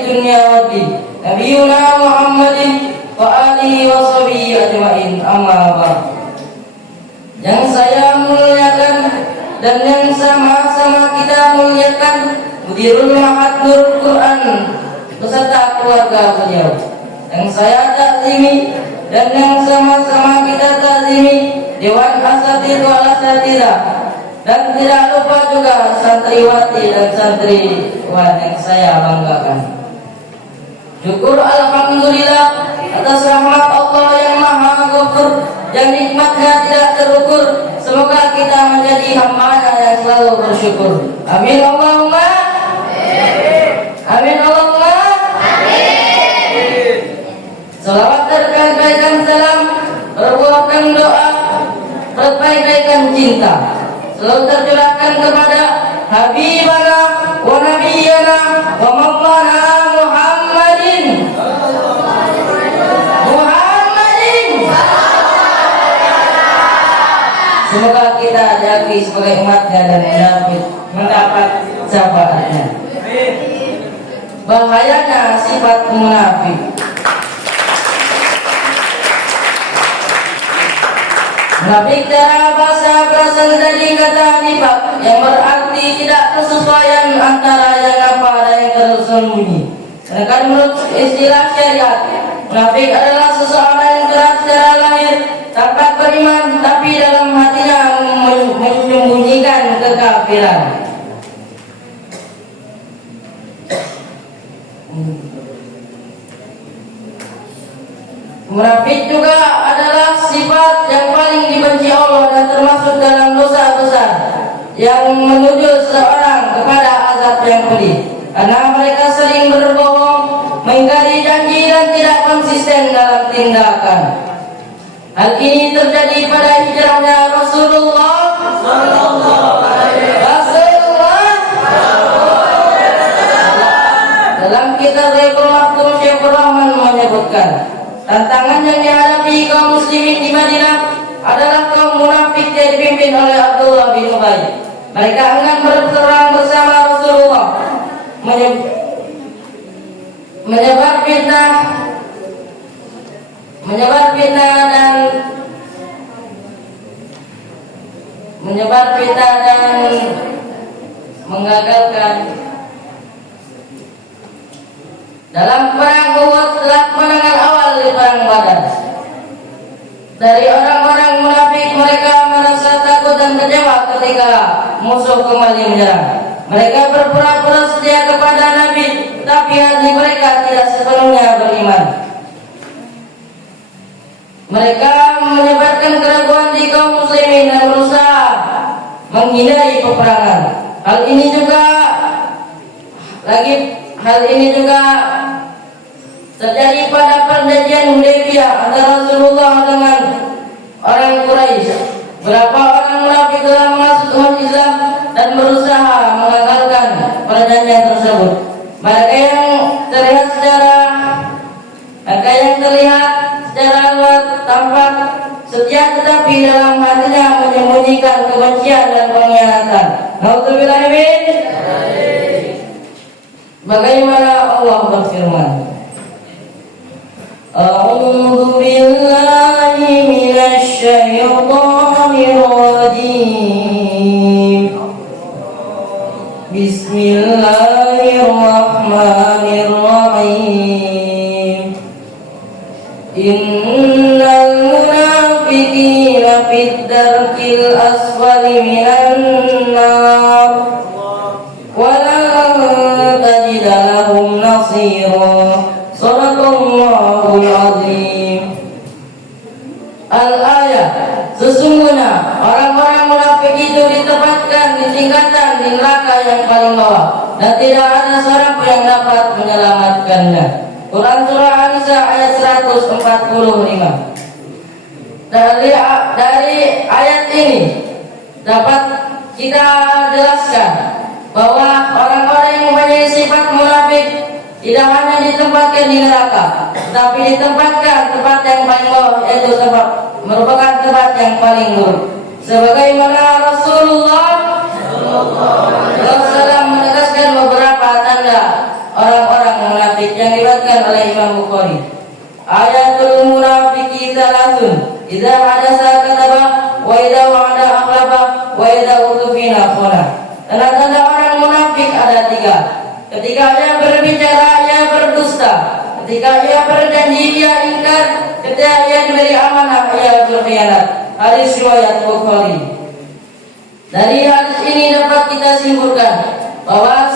dunya waddin nabiyuna Muhammadin wa alihi wa sahbihi ajmain, amma ba'd. Yang saya muliakan dan yang sama-sama kita muliakan Mudirul Ma'had Nurul Quran beserta keluarga beliau, yang saya takzimi dan yang sama-sama kita takzimi Dewan Asatidz wal Asatidzah, dan tidak lupa juga santriwati dan santriwan yang saya banggakan. Syukur alhamdulillah atas rahmat Allah yang maha ghafur, yang nikmatnya tidak terukur. Semoga kita menjadi hamba-Nya yang selalu bersyukur. Amin Allahumma amin Allahumma amin. Salawat terkait-kaitkan salam, berbuahkan doa, berbaik-baikan cinta selalu tercurahkan kepada Habibana wa Nabiyana wa Maulana Muhammadin. Semoga kita diakui sebagai umatnya dan mendapat syafaatnya. Bahayanya sifat munafik. Munafik cara bahasa berasal dari kata nifaq yang berarti tidak kesesuaian antara yang nampak dan yang tersembunyi. Sedangkan menurut istilah syariat, munafik adalah seseorang yang keras secara lahir, tampak beriman, tapi dalam hatinya menyembunyikan kekafiran. Munafik juga adalah sifat yang paling dibenci Allah dan termasuk dalam dosa besar yang menuju seseorang kepada azab yang pedih, karena mereka sering berbohong, mengingkari janji dan tidak konsisten dalam tindakan. Hal ini terjadi pada hijrahnya Rasulullah dalam kitab Baitul Maqdum. Syekhur Rahman menyebutkan, tantangan yang dihadapi kaum muslimin di Madinah adalah kaum munafik yang dipimpin oleh Abdullah bin Ubay. Mereka enggan berperang bersama Rasulullah, menyebar fitnah dan menggagalkan. Dalam perang Uhud telah kemenangan awal di perang Badar. Dari orang-orang munafik, mereka merasa takut dan kecewa ketika musuh kembali menyerang. Mereka berpura-pura setia kepada Nabi, tapi hati mereka tidak sepenuhnya beriman. Mereka menyebarkan keraguan di kaum muslimin dan berusaha menghindari peperangan. Hal ini juga terjadi pada perjanjian Hudaybiyah antara Rasulullah dengan orang Quraisy. Beberapa orang munafik telah masuk umat Islam dan berusaha mengagalkan perjanjian tersebut. Mereka yang terlihat secara luar tampak setia, tetapi dalam hatinya menyembunyikan kebencian dan pengkhianatan. Nauzubillah min. Bagaimana Allah berfirman, A'udzu billahi minasy syaithanir rajim. Bismillahirrahmanirrahim. Innal munafiqina fid darkil asfali minan nar wa lan tajida lahum nasira. Shadaqallahul azim. Al-ayat. Sesungguhnya orang-orang munafik itu ditempatkan di tingkatan di neraka yang paling bawah, dan tidak ada seorang pun yang dapat menyelamatkannya. Quran surah An-Nisa ayat 145. Dari ayat ini dapat kita jelaskan bahwa orang-orang yang mempunyai sifat munafik tidak hanya ditempatkan di neraka, tetapi ditempatkan tempat yang paling bawah, yaitu tempat merupakan tempat yang paling buruk. Sebagaimana Rasulullah SAW menegaskan beberapa tanda orang-orang munafik. munafik yang diriwayatkan oleh Imam Bukhari. Ayatul munafiqi salatun, idza hadasa kataba, wa idza wa'ada akhlafa, wa idza utufina khana. Tanda-tanda orang munafik ada 3. Ketika ia berbicara ia berdusta, ketika ia berjanji ia ingkar, ketika ia diberi amanah ia berkhianat. Hadis riwayat Bukhari. Dari hadis ini dapat kita simpulkan bahwa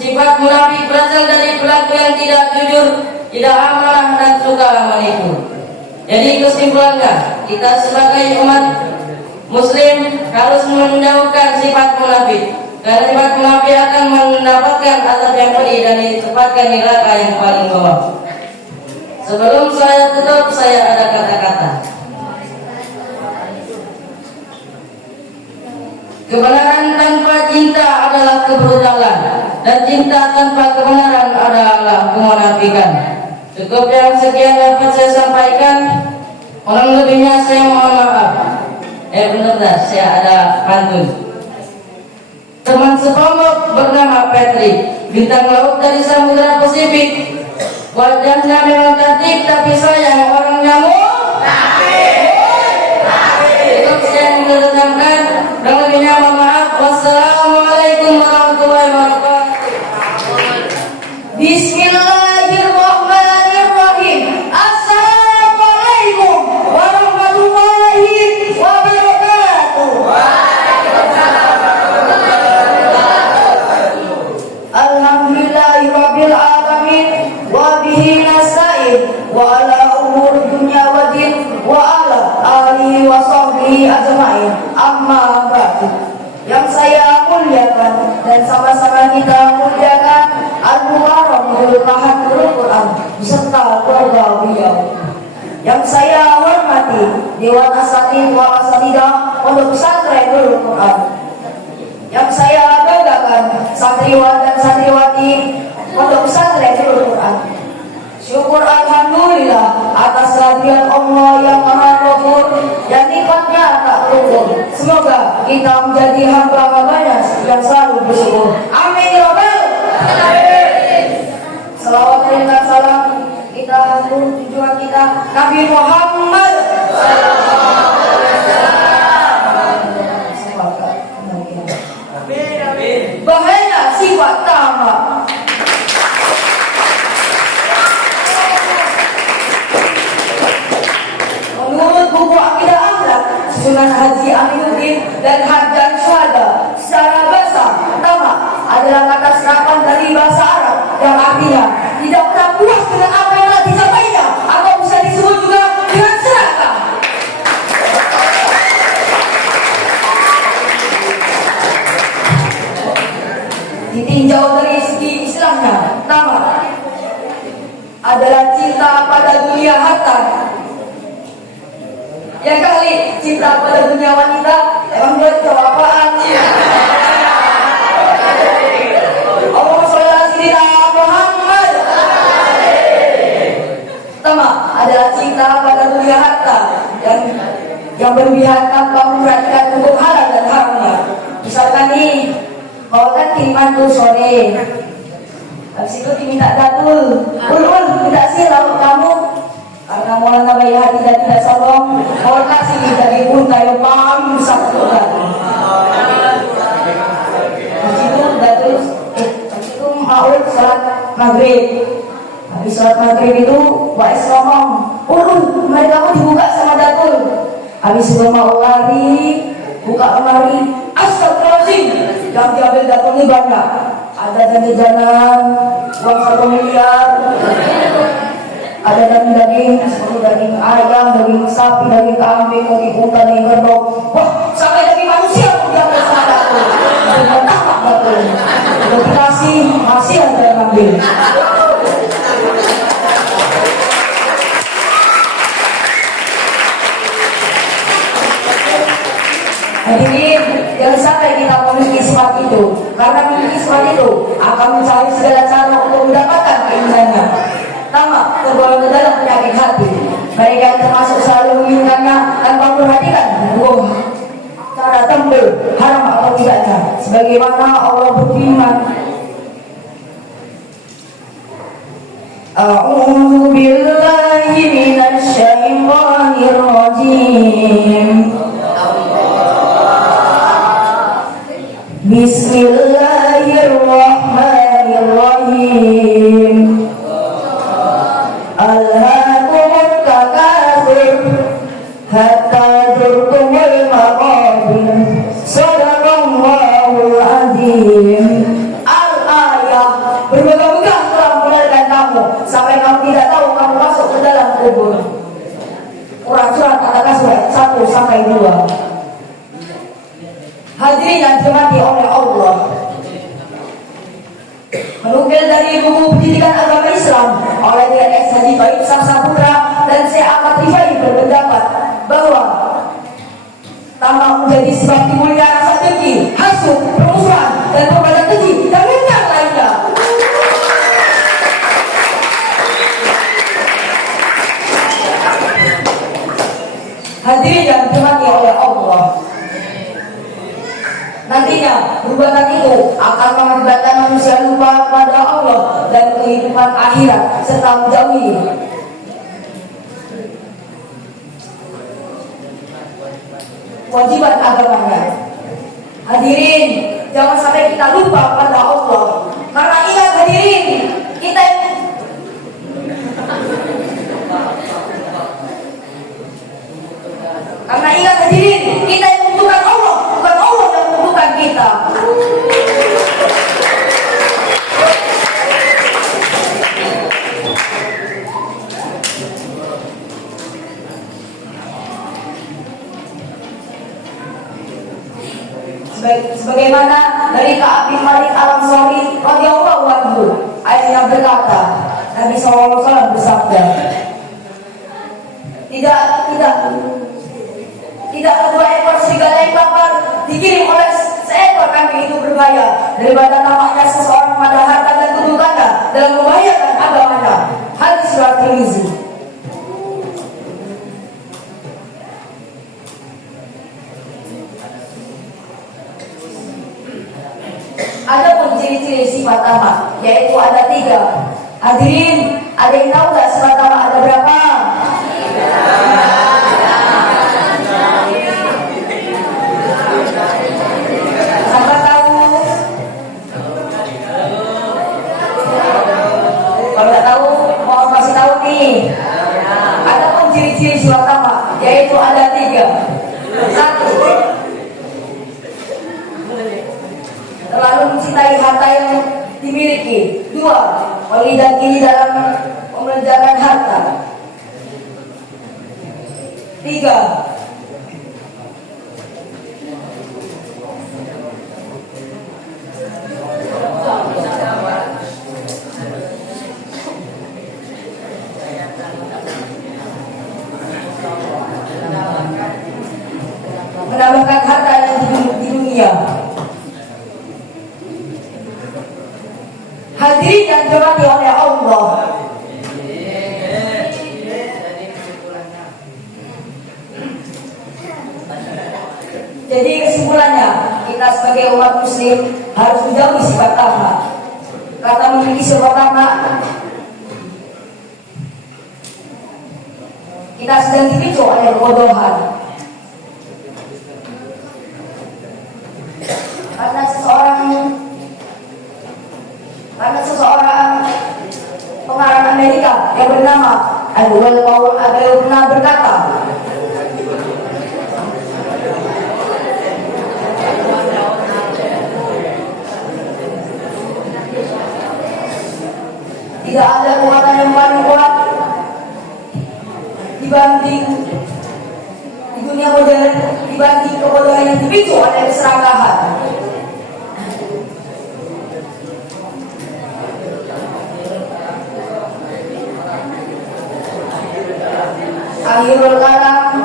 sifat munafik berasal dari pelaku yang tidak jujur, tidak amanah dan suka menipu. Jadi kesimpulannya, kita sebagai umat muslim harus menjauhkan sifat munafik, karena sifat munafik akan mendapatkan azab yang pedih dan ditempatkan di neraka yang paling bawah. Sebelum saya tutup, saya ada kata-kata. Kebenaran tanpa cinta adalah kebrutalan, dan cinta tanpa kebenaran adalah kemunafikan. Cukup yang sekian dapat saya sampaikan. Kurang lebihnya saya mohon maaf. Benar, saya ada pantun. Teman sekelompok bernama Patrick, bintang laut dari Samudra Pasifik. Wajahnya memang cantik, tapi sayang orangnya Cukup saya mengucapkan. Kurang lebihnya mohon maaf. Wassalamualaikum warahmatullahi wabarakatuh. Bismillahirrahmanirrahim. Assalamualaikum warahmatullahi wabarakatuh. Alhamdulillahirabbil alamin wa bihi nasta'in wa ala umuri dunya wa din wa ala alihi wa sahbihi ajma'in. Amma ba'du. Yang saya muliakan dan sama-sama kita muliakan Al-Muharram Nurul Quran beserta keluarga beliau. Yang saya hormati Dewan Asatidz wal Asatidzah Pondok Pesantren Nurul Quran. Yang saya banggakan santriwan dan santriwati Pondok Pesantren Nurul Quran. Syukur alhamdulillah atas kehadiran Allah yang Maha Ghafur dan nikmatnya tak terukur. Semoga kita menjadi hamba-hambanya yang selalu bersyukur. Amin ya rabbal alamin. Salawat dan salam kita tujuan kita Nabi Muhammad sallallahu alaihi wasallam. Bahaya sifat tamak. Menurut buku Akidah Akhlak Sunan Haji Aminuddin dan Hadjan Syuhada, secara bahasa tamak adalah kata serapan dari bahasa Arab yang artinya tidak pernah puas dengan apa yang telah dicapainya, atau bisa disebut juga dengan serakah. Ditinjau dari segi Islamnya, tamak adalah cinta pada dunia harta. Ya kali cinta pada dunia wanita emang buat cowok apaan? Allahumma sholli ala sayyidina Muhammad. Tamak adalah cinta pada dunia harta yang berlebihan tanpa memperhatikan hukum halal dan haramnya. Misalkan nih, kau kan mantu sore, habis itu diminta datul, minta sih lauk kamu. Karena Maulana Bayi Hati dan tidak sombong, mau kasih dari unta yang paling besar Tuhan. Habis itu maulid sholat maghrib. Habis sholat maghrib itu Wais ngomong, mari kamu dibuka sama datul. Habis itu mau lari, buka lemari, astagfirullahaladzim, yang diambil datul ini banyak. Ada jajan-jajanan, uang 1 miliar. Ada daging-daging seperti daging ayam, daging sapi, daging kambing, daging unta, daging kerbau. Wah, sampai daging manusia pun diambil sama datul. Sudah tamak datul. Sudah dikasih, masih ada yang ambil. Hadirin, jangan sampai kita memiliki sifat itu, karena memiliki sifat itu akan mencari segala cara untuk mendapatkan keinginannya. Tamak tergolong ke dalam penyakit hati. Mereka yang termasuk selalu menginginkannya tanpa memperhatikan cara tempel haram atau tidaknya. Sebagaimana Allah berfirman, A'udzu billahi minasy syaithanir rajim. Bismillahirrahmanirrahim. Alhaakumut takatsur hatta zurtumul maqabir. Shadaqallahul azim. Al-ayah, bermegah-megah telah mengenalkan kamu sampai kamu tidak tahu kamu masuk ke dalam kubur. Quran surat At-Takatsur 1 sampai 2. Hadirin yang dirahmati oleh Allah, menukil dari buku pendidikan agama Islam oleh DRS Haji Baib Saputra dan Syekh Ahmad Rifai berpendapat bahwa tamak menjadi sebab timbulnya rasa dengki, hasut, permusuhan, dan perbuatan keji dan yang lainnya. Hadirin yang dirahmati oleh Allah, nantinya perbuatan itu akan mengakibatkan manusia lupa pada Allah dan kehidupan akhirat serta menjauhi kewajiban agamanya. Hadirin, jangan sampai kita lupa pada Allah. Karena ingat hadirin, kita yang membutuhkan Allah, bukan Allah yang membutuhkan kita. Sebagaimana dari Ka'ab bin Malik Al-Ansari radhiyallahu anhu, ayat yang berkata, Nabi SAW bersabda, tidak ada dua ekor serigala yang bakal dikirim oleh seekor kambing itu berbahaya daripada tamaknya seseorang pada harta dan kedudukannya dalam membahayakan agamanya. Hadis riwayat Tirmizi. Ada pun ciri-ciri sifat tamak, yaitu ada 3. Hadirin, ada yang tahu tak sifat tamak ada berapa? Siapa tahu? Kalau nggak tahu, mau kasih tahu nih. Ada pun ciri-ciri sifat tamak, yaitu ada 3. 1. Terlalu mencintai harta yang dimiliki. 2. Melihat diri dalam memenjarakan harta. 3. Menambahkan harta yang di dunia. Hadirin yang dirahmati oleh Allah, jadi kesimpulannya, kita sebagai umat muslim harus menjauhi sifat tamak. Karena memiliki sifat tamak, kita sedang dipicu oleh kebodohan. Karena seseorang pengarang Amerika yang bernama Edward Paul Abel pernah berkata, tidak ada kekuatan yang paling kuat dibanding di dunia modern dibanding kebodohan yang dipicu oleh keserakahan. Akhirul kalam,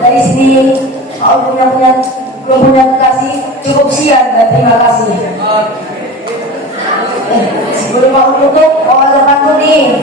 dari sini belum punya kasih, cukup sekian dan terima kasih. Sebelum mau tutup, mau ada pantun nih.